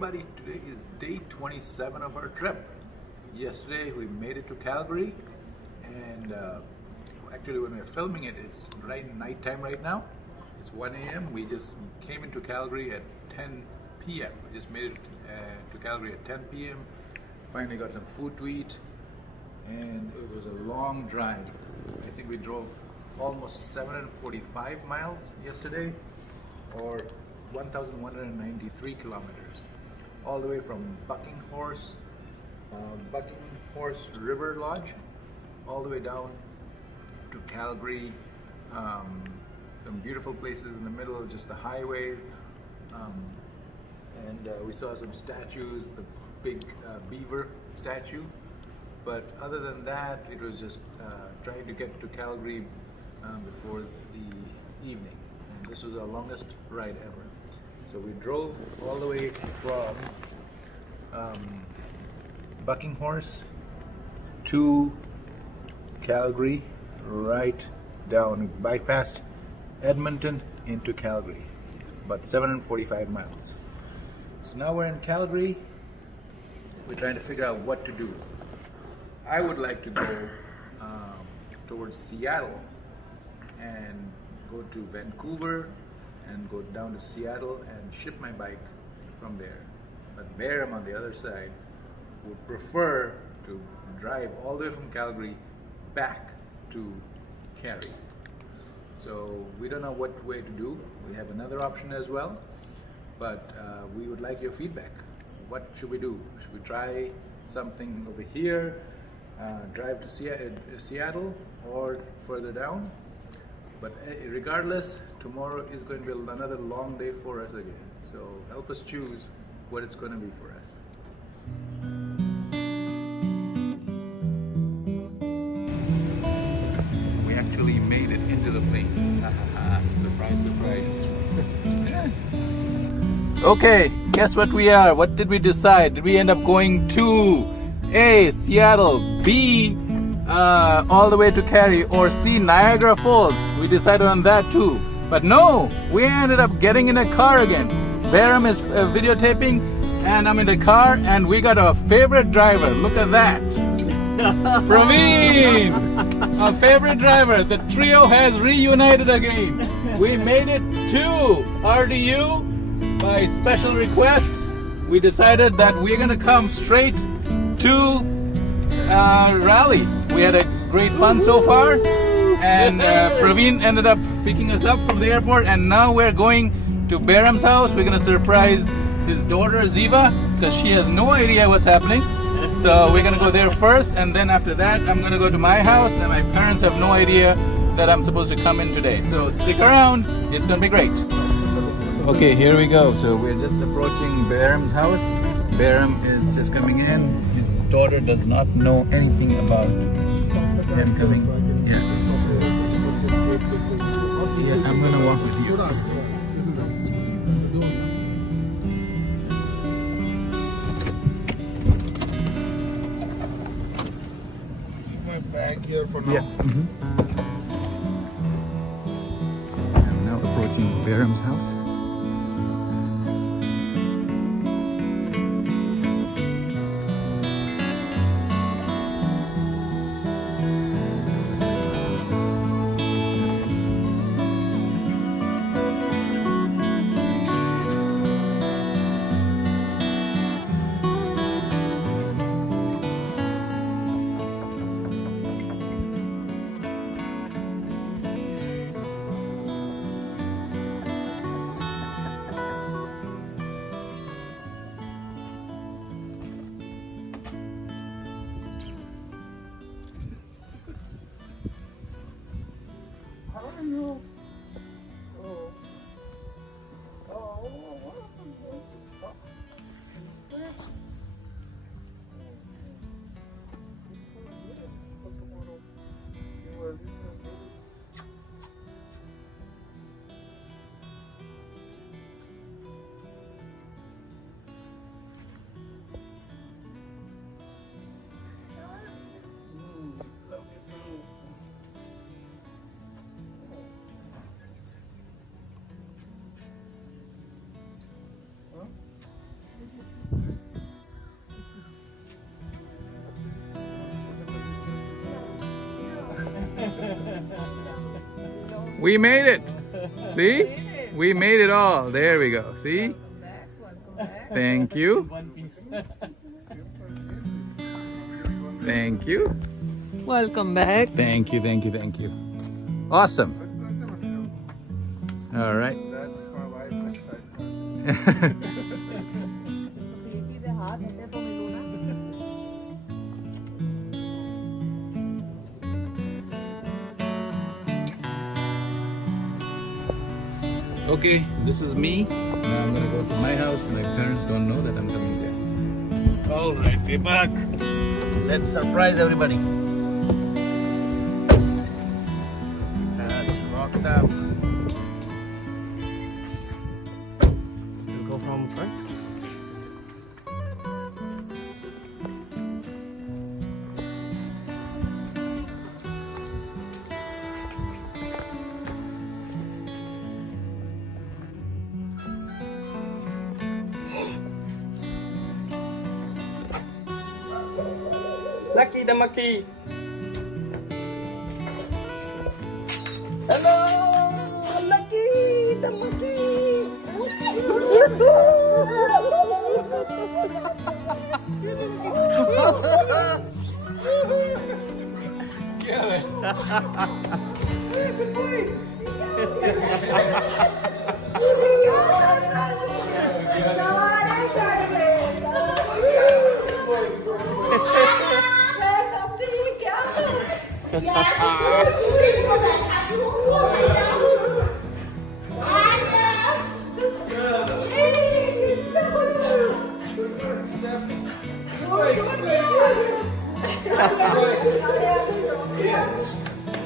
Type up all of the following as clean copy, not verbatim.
everybody, today is day 27 of our trip. Yesterday we made it to Calgary, and actually when we're filming it, it's night time right now. It's 1 a.m. We just came into Calgary at 10 p.m. We just made it to Calgary at 10 p.m. Finally got some food to eat, and it was a long drive. I think we drove almost 745 miles yesterday, or 1,193 kilometers, all the way from Bucking Horse River Lodge, all the way down to Calgary. Some beautiful places in the middle, just the highways, and we saw some statues, the big beaver statue. But other than that, it was just trying to get to Calgary before the evening. And this was our longest ride ever. So we drove all the way from Bucking Horse to Calgary, right down, bypassed Edmonton into Calgary, about 745 miles. So now we're in Calgary. We're trying to figure out what to do. I would like to go towards Seattle and go to Vancouver and go down to Seattle and ship my bike from there. But Behram on the other side would prefer to drive all the way from Calgary back to Cary. So we don't know what way to do. We have another option as well, but we would like your feedback. What should we do? Should we try something over here, drive to Seattle, or further down? But regardless, tomorrow is going to be another long day for us again. So help us choose what it's going to be for us. We actually made it into the plane. Surprise, surprise. Okay, guess what we are? What did we decide? Did we end up going to A, Seattle, B, all the way to Cary, or C, Niagara Falls? We decided on that too. But no, we ended up getting in a car again. Behram is videotaping, and I'm in the car, and we got a favorite driver. Look at that. Praveen, our favorite driver. The trio has reunited again. We made it to RDU by special request. We decided that we're gonna come straight to Raleigh. We had a great fun so far, and Praveen ended up picking us up from the airport, and now we're going to Behram's house. We're gonna surprise his daughter Ziva, because she has no idea what's happening. So we're gonna go there first, and then after that I'm gonna go to my house, and my parents have no idea that I'm supposed to come in today. So stick around, it's gonna be great. Okay, here we go. So we're just approaching Behram's house. Behram is just coming in. His daughter does not know anything about him coming. Yeah, I'm gonna walk with you. Bag here for now. Yeah. I'm now approaching Behram's house. We made it. See? We made it all. There we go. See? Welcome back. Thank you. One piece. Thank you. Welcome back. Thank you. Thank you. Thank you. Awesome. All right. That's my wife's excitement. बेटी दे हाथ हटे तो मिलो ना. Okay, this is me. Now I'm gonna go to my house. My parents don't know that I'm coming there. All right, Deepak. Let's surprise everybody. Let's rock it out. We'll go from front. Lucky the monkey. Hello, Lucky the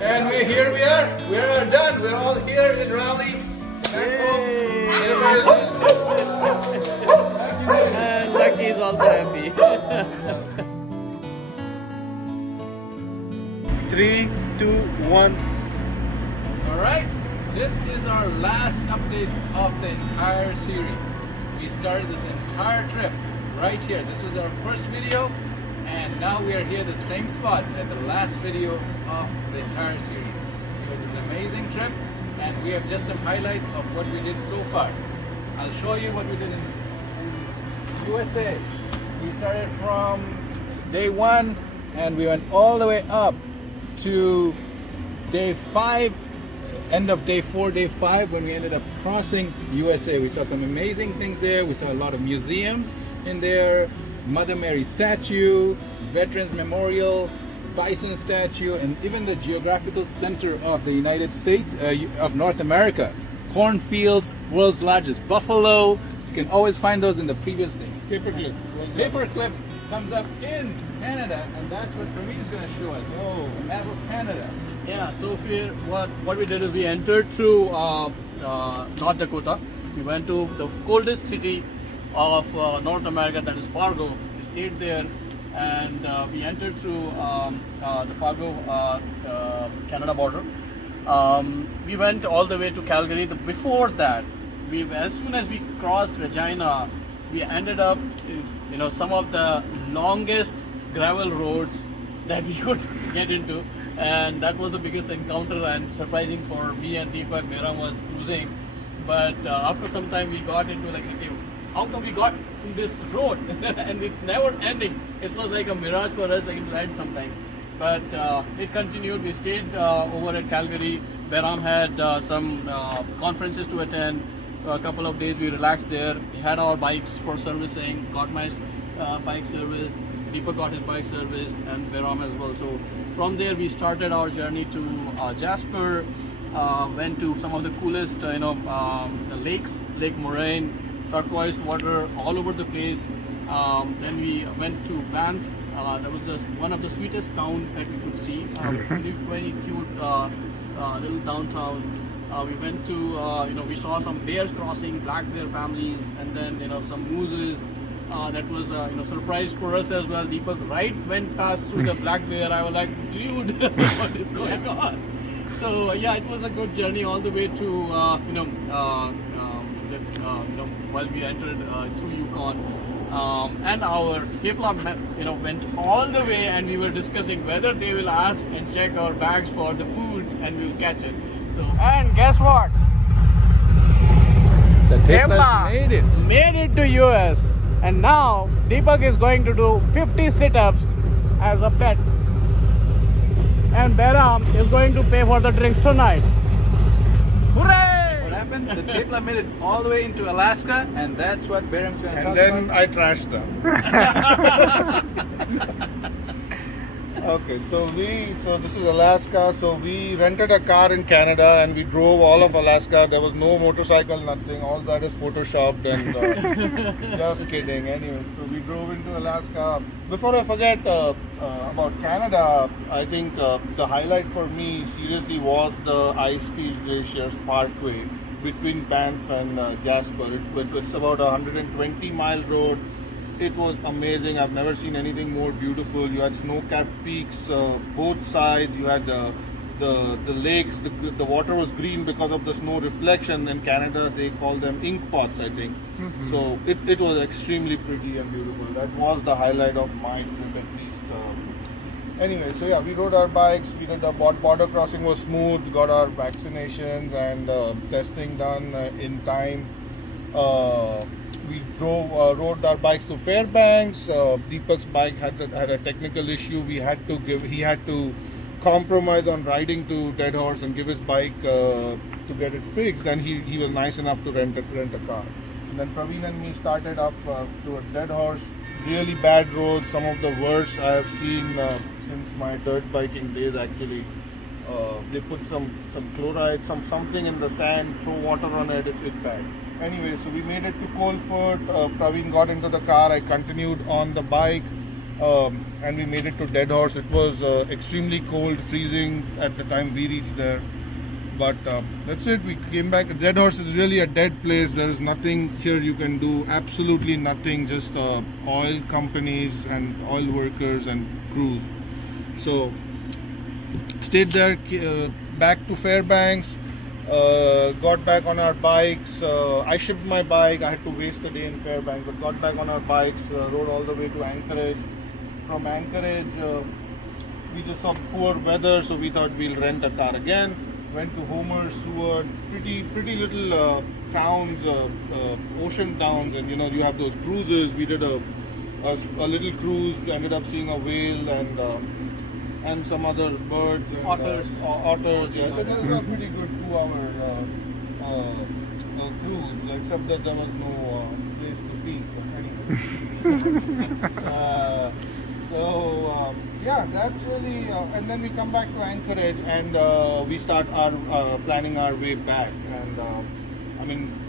And here we are. We are done. We're all here in Raleigh. And Lucky is also happy. 3, 2, 1. All right. This is our last update of the entire series. We started this entire trip right here. This was our first video, and now we are here, the same spot, at the last video of the entire series. It was an amazing trip, and we have just some highlights of what we did so far. I'll show you what we did in USA. We started from day 1, and we went all the way up to day 5. End of day 4, day 5, when we ended up crossing USA. We saw some amazing things there. We saw a lot of museums in there, Mother Mary statue, Veterans Memorial, Bison statue, and even the geographical center of the United States, of North America. Cornfields, world's largest buffalo. You can always find those in the previous things. Paperclip. Paperclip comes up in Canada, and that's what Praveen is going to show us. Oh. The map of Canada. Yeah, so what we did is we entered through North Dakota. We went to the coldest city of North America, that is Fargo. We stayed there, and we entered through the Fargo Canada border. We went all the way to Calgary. Before that, as soon as we crossed Regina, we ended up, some of the longest gravel roads that we could get into, and that was the biggest encounter and surprising for me and Deepak. Behram was cruising, but after some time we got into okay, how come we got in this road? And it's never ending. It was like a mirage for us, like it will end sometime. But it continued. We stayed over at Calgary. Behram had some conferences to attend. A couple of days we relaxed there. We had our bikes for servicing. Got my bike serviced. Deepak got his bike serviced, and Behram as well. So from there we started our journey to Jasper. Went to some of the coolest, the lakes, Lake Moraine, turquoise water all over the place. Then we went to Banff. That was one of the sweetest town that we could see. Very cute little downtown. We went to, we saw some bears crossing, black bear families, and then some mooses. That was surprise for us as well. Deepak went past through the black bear. I was like, dude, what is going on? So yeah, it was a good journey all the way to while we entered through Yukon. And our Kepla, went all the way, and we were discussing whether they will ask and check our bags for the foods, and we'll catch it. So, and guess what? The Deepak Tesla's made it. to US, and now Deepak is going to do 50 sit-ups as a pet, and Behram is going to pay for the drinks tonight. Hooray! What happened? The Tesla made it all the way into Alaska, and that's what Behram's going to talk And then about. I trashed them. Okay, so this is Alaska. So we rented a car in Canada and we drove all of Alaska. There was no motorcycle, nothing. All that is photoshopped and just kidding. Anyway, so we drove into Alaska. Before I forget about Canada, I think the highlight for me seriously was the Icefield Glaciers Parkway between Banff and Jasper. It's about a 120-mile road. It was amazing. I've never seen anything more beautiful. You had snow-capped peaks both sides. You had the lakes. The water was green because of the snow reflection. In Canada, they call them ink pots, I think. Mm-hmm. So it was extremely pretty and beautiful. That was the highlight of my trip, at least. Anyway, so yeah, we rode our bikes. We did the border crossing was smooth. Got our vaccinations and testing done in time. We rode our bikes to Fairbanks. Deepak's bike had a technical issue. He had to compromise on riding to Dead Horse and give his bike to get it fixed. Then he was nice enough to rent a car. And then Praveen and me started up to a Dead Horse. Really bad roads, some of the worst I have seen since my dirt biking days. Actually, they put some chloride, something in the sand, throw water on it. It's bad. Anyway, so we made it to Coalford. Praveen got into the car. I continued on the bike, and we made it to Dead Horse. It was extremely cold, freezing at the time we reached there. But that's it. We came back. Dead Horse is really a dead place. There is nothing here you can do. Absolutely nothing. Just oil companies and oil workers and crews. So stayed there. Back to Fairbanks. Got back on our bikes. I shipped my bike. I had to waste the day in Fairbanks, but got back on our bikes, rode all the way to Anchorage. From Anchorage, we just saw poor weather, so we thought we'll rent a car again. Went to Homer, Seward, pretty little towns, ocean towns, and you have those cruises. We did a little cruise. Ended up seeing a whale and some other birds. And, otters, yeah. So it was a pretty good 2-hour cruise, except that there was no place to pee. But anyway. Yeah, that's really. And then we come back to Anchorage and we start our planning our way back. And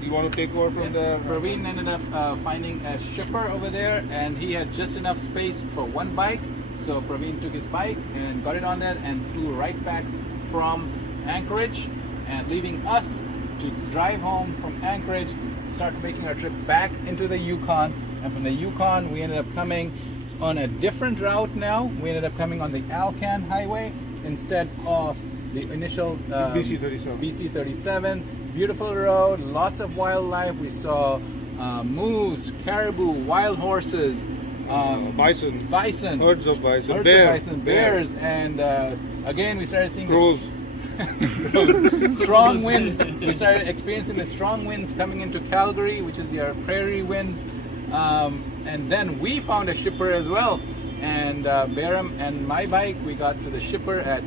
you want to take over from there? Praveen ended up finding a shipper over there, and he had just enough space for one bike. So Praveen took his bike and got it on there and flew right back from Anchorage, and leaving us to drive home from Anchorage, start making our trip back into the Yukon. And from the Yukon, we ended up coming on a different route now. We ended up coming on the Alcan Highway instead of the initial BC 37. Beautiful road, lots of wildlife. We saw moose, caribou, wild horses, bison, herds of bison, bears, and again we started seeing crows. Strong winds. We started experiencing the strong winds coming into Calgary, which is our prairie winds. And then we found a shipper as well. And Behram and my bike, we got to the shipper at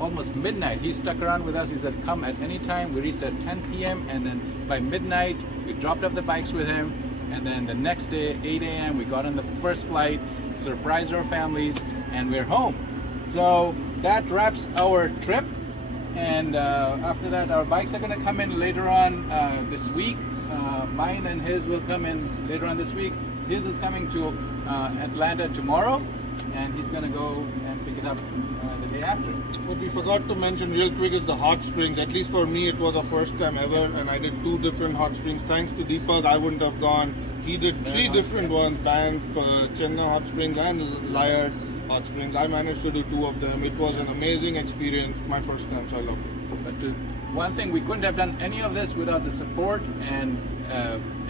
almost midnight. He stuck around with us. He said, come at any time. We reached at 10 p.m. And then by midnight, we dropped off the bikes with him. And then the next day, 8 a.m., we got on the first flight, surprised our families, and we're home. So that wraps our trip. And after that, our bikes are going to come in later on this week. Mine and his will come in later on this week. His is coming to Atlanta tomorrow, and he's going to go and pick it up the day after. What we forgot to mention real quick is the hot springs. At least for me, it was the first time ever, and I did 2 different hot springs. Thanks to Deepak, I wouldn't have gone. He did 3 different ones: Banff, Chenna Hot Springs, and Liard. hot springs. I managed to do 2 of them. It was an amazing experience. My first time, so I loved it. But one thing, we couldn't have done any of this without the support and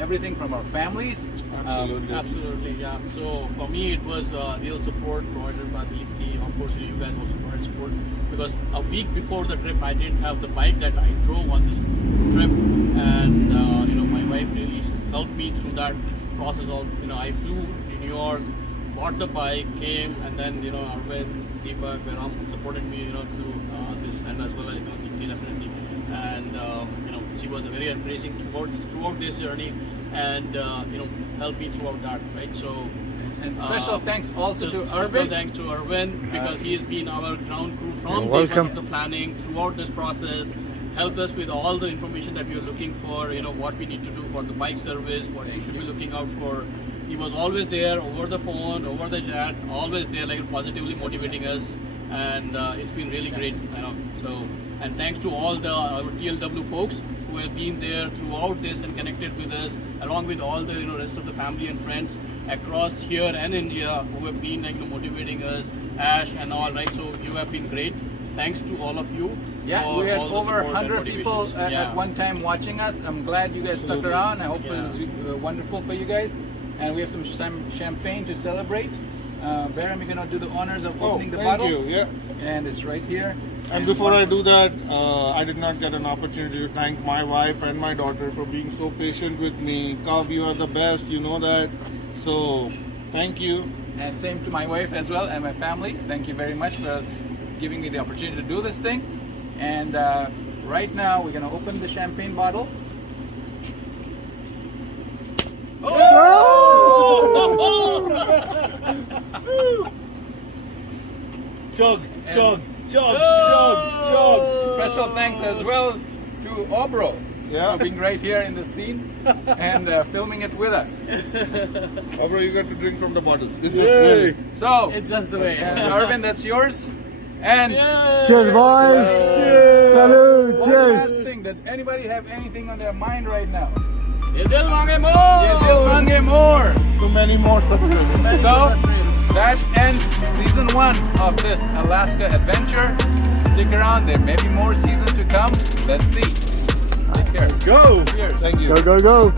everything from our families. Absolutely. Absolutely, yeah. So for me, it was real support provided by the team. Of course, you guys also provided support because a week before the trip, I didn't have the bike that I drove on this trip, and my wife really helped me through that process. Of I flew to New York, bought the bike, came, and then Arvind, Deepak, Behram supported me through this, and as well as Deepti definitely, and she was very encouraging throughout this journey, and helped me throughout that, right? So. And special thanks also to Special Arvind. thanks to Arvind because he's been our ground crew from You're day one welcome. of the planning throughout this process. Helped us with all the information that we were looking for. What we need to do for the bike service, what you should be looking out for. He was always there over the phone, over the chat, always there, like positively motivating us, and it's been really great. So, and thanks to all the our TLW folks who have been there throughout this and connected with us, along with all the rest of the family and friends across here and India who have been motivating us, Ash and all, right? So you have been great. Thanks to all of you. Yeah, for we had all the over support and 100 people motivations. at one time watching us. I'm glad you guys stuck around. I hope Yeah. it was wonderful for you guys. And we have some champagne to celebrate. Behram, you're going to do the honors of opening the thank bottle. you. Yeah. And it's right here. And before I do that, I did not get an opportunity to thank my wife and my daughter for being so patient with me. Kav, you are the best, you know that. So, thank you. And same to my wife as well and my family. Thank you very much for giving me the opportunity to do this thing. And right now, we're going to open the champagne bottle. Chug, And- chug, chug, chug, chug. Special thanks as well to Obro Yeah. for being right here in the scene and filming it with us. Oh, bro, you got to drink from the bottle. It's Yay. just really. So, It's just the way. Arvind, that's yours. And Cheers, boys. Cheers. Salute. one Cheers. last thing, did anybody have anything on their mind right now? Ye dil mange more. Yeah, they'll mange more. Too many more such things. So, that ends season 1 of this Alaska adventure. Stick around, there may be more seasons to come. Let's see. Take care. Go. Cheers. Thank you. Go, go, go.